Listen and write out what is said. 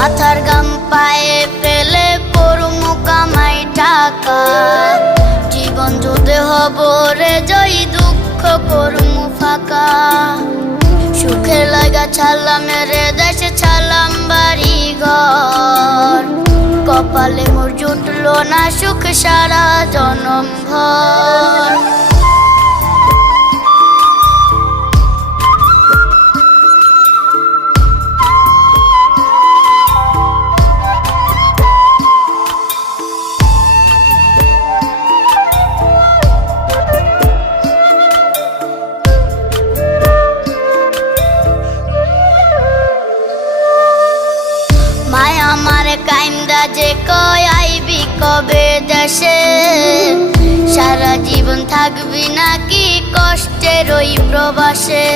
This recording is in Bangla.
মাথার গাম পায়ে ফেলে করমু কামাই টাকা, জীবন যুদ্ধে হব রে জয়ী, দুঃখ করমু ফাঁকা। সুখের লাগা ছাড়লাম রে দেশে, ছাড়লাম বাড়ি ঘর, কপালে মোর জুটলো না সুখ সারা জনম ভর। মায়া আমারে কাইন্দা যে কয় আইবি কবে দেশে, সারা জীবন থাকবি নাকি কষ্টের ওই প্রবাসে।